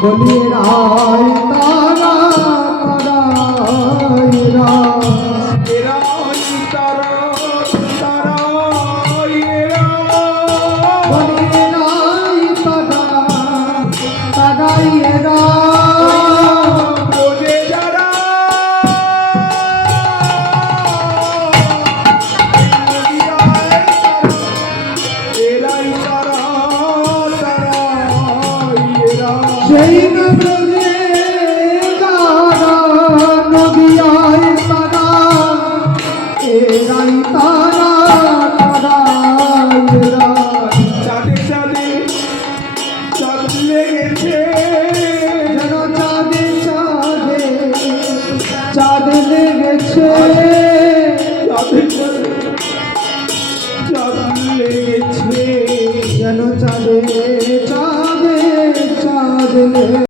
বলি রায় তারা তারাই রায় তারা তারাই বলি রায় তারা তারাই বোঝে যারা এরাই তারা তারাই সেই নবরে যারা নবিয়ায় তারা এরাই তারা তারাই চাঁদে চাঁদে চাঁদ লেগেছে যেন চাঁদে চাঁদে চাঁদ লেগেছে চাঁদে চাঁদ লেগেছে যেন চাঁদে চাঁদে চাঁদ লেগেছে